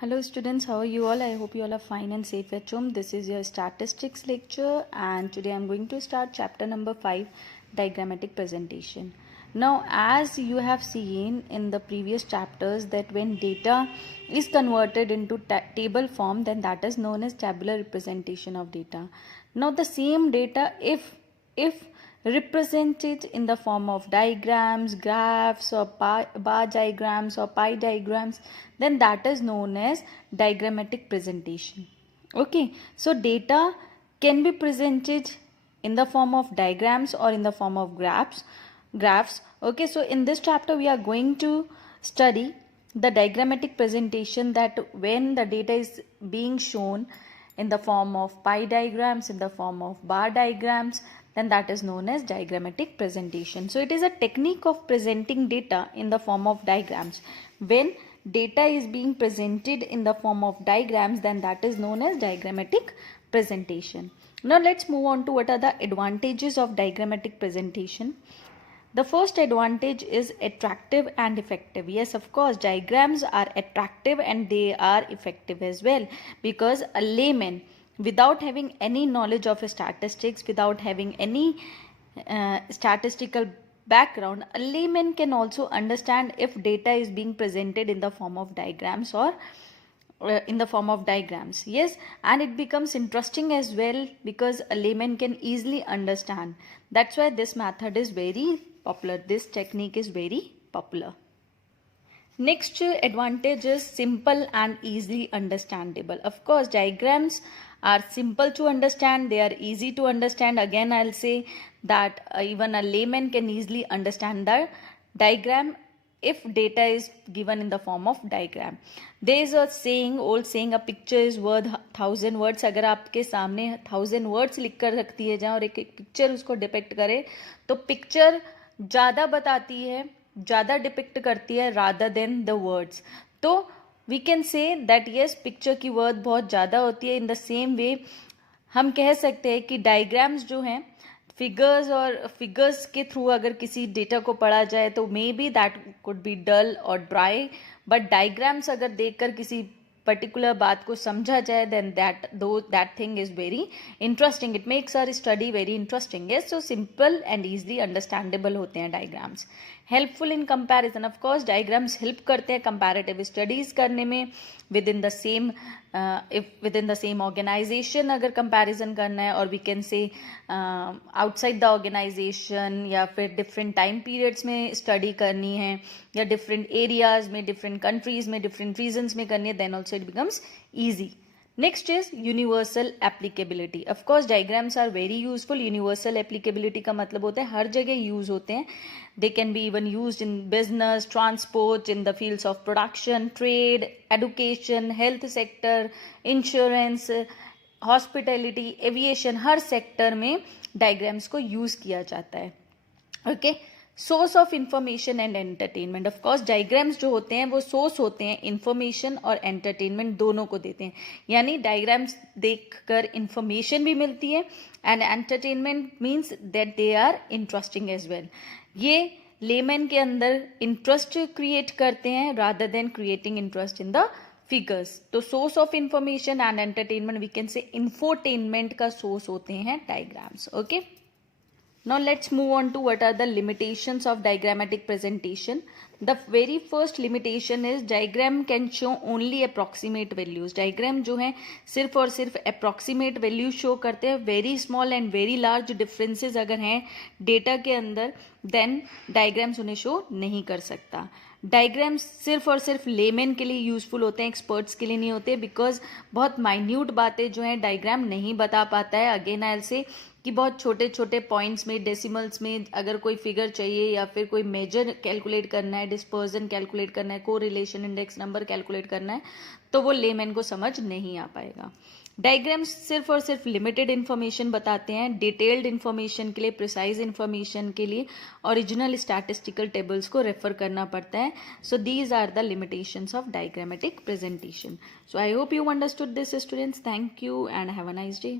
Hello students, how are you all? I hope you all are fine and safe at home. This is your statistics lecture and today I am going to start chapter number 5, diagrammatic presentation. Now as you have seen in the previous chapters that when data is converted into table form, then that is known as tabular representation of data. Now the same data if represented in the form of diagrams, graphs or bar diagrams or pie diagrams, then that is known as diagrammatic presentation. Okay, so data can be presented in the form of diagrams or in the form of graphs. Okay, so in this chapter we are going to study the diagrammatic presentation, that when the data is being shown in the form of pie diagrams, in the form of bar diagrams, then that is known as diagrammatic presentation. So it is a technique of presenting data in the form of diagrams. When data is being presented in the form of diagrams, then that is known as diagrammatic presentation. Now let's move on to what are the advantages of diagrammatic presentation. The first advantage is attractive and effective. Yes, of course, diagrams are attractive and they are effective as well, because a layman without having any knowledge of statistics, without having any statistical background, a layman can also understand if data is being presented in the form of diagrams or in the form of diagrams. Yes, and it becomes interesting as well because a layman can easily understand. That's why this method is very popular. This technique is very popular. Next advantage is simple and easily understandable. Of course, diagrams are simple to understand. They are easy to understand. Again, I'll say that even a layman can easily understand the diagram if data is given in the form of diagram. There is a saying, old saying, a picture is worth 1,000 words. अगर आपके सामने 1,000 words लिख कर रख दिए जाए और एक पिक्चर उसको डिपेक्ट करे, तो पिक्चर ज़्यादा बताती है, ज़्यादा डिपिक्ट करती है रादर देन द वर्ड्स. तो we can say that yes, picture की वर्थ बहुत ज़्यादा होती है. इन द सेम वे हम कह सकते हैं कि डायग्राम्स जो हैं, फिगर्स के थ्रू अगर किसी डेटा को पढ़ा जाए तो maybe that could be dull और ड्राई, बट डायग्राम्स अगर देखकर किसी पर्टिकुलर बात को समझा जाए, then that thing is very interesting. It makes our study very interesting. Yes, so simple and easily understandable होते हैं diagrams. Helpful in comparison. Of course diagrams help करते हैं कंपैरेटिव स्टडीज करने में. Within the same organisation अगर comparison करना है, और we can say outside the organisation, या फिर डिफरेंट टाइम पीरियड्स में स्टडी करनी है, या डिफरेंट एरियाज में, डिफरेंट कंट्रीज में, डिफरेंट रीजन्स में करनी है, then also it becomes easy. Next is universal applicability. Of course diagrams are very useful. Universal applicability का मतलब होता है हर जगह यूज होते हैं. They can be even used in business, transport, in the fields of production, trade, education, health sector, insurance, hospitality, aviation, हर sector में डायग्राम्स को यूज किया जाता है. Okay, source of information and entertainment. Of course diagrams जो होते हैं वो सोर्स होते हैं, इंफॉर्मेशन और एंटरटेनमेंट दोनों को देते हैं. यानी डायग्राम्स देखकर इंफॉर्मेशन भी मिलती है and entertainment means that they are interesting as well. ये लेमैन के अंदर इंटरेस्ट क्रिएट करते हैं rather than creating interest in the figures. तो source of information and entertainment, we can say infotainment का सोर्स होते हैं diagrams. Okay, now let's move on to what are the limitations of diagrammatic presentation. The very first limitation is diagram can show only approximate values. Diagram जो है सिर्फ और सिर्फ approximate value show करते हैं. very small and very large differences अगर हैं data के अंदर, then diagrams उन्हें show नहीं कर सकता. डायग्राम्स सिर्फ और सिर्फ लेमैन के लिए यूजफुल होते हैं, एक्सपर्ट्स के लिए नहीं होते, बिकॉज बहुत माइन्यूट बातें जो हैं डायग्राम नहीं बता पाता है. अगेन आई विल से कि बहुत छोटे छोटे पॉइंट्स में, डेसिमल्स में अगर कोई फिगर चाहिए या फिर कोई मेजर कैलकुलेट करना है, डिस्पर्जन कैलकुलेट करना है, को रिलेशन इंडेक्स नंबर कैलकुलेट करना है, तो वो लेमैन को समझ नहीं आ पाएगा. डायग्राम्स सिर्फ और सिर्फ लिमिटेड इन्फॉर्मेशन बताते हैं. डिटेल्ड इन्फॉर्मेशन के लिए, प्रिसाइज इन्फॉर्मेशन के लिए ओरिजिनल स्टैटिस्टिकल टेबल्स को रेफर करना पड़ता है. So these are the limitations of diagrammatic presentation. So I hope you understood this students. Thank you and have a nice day.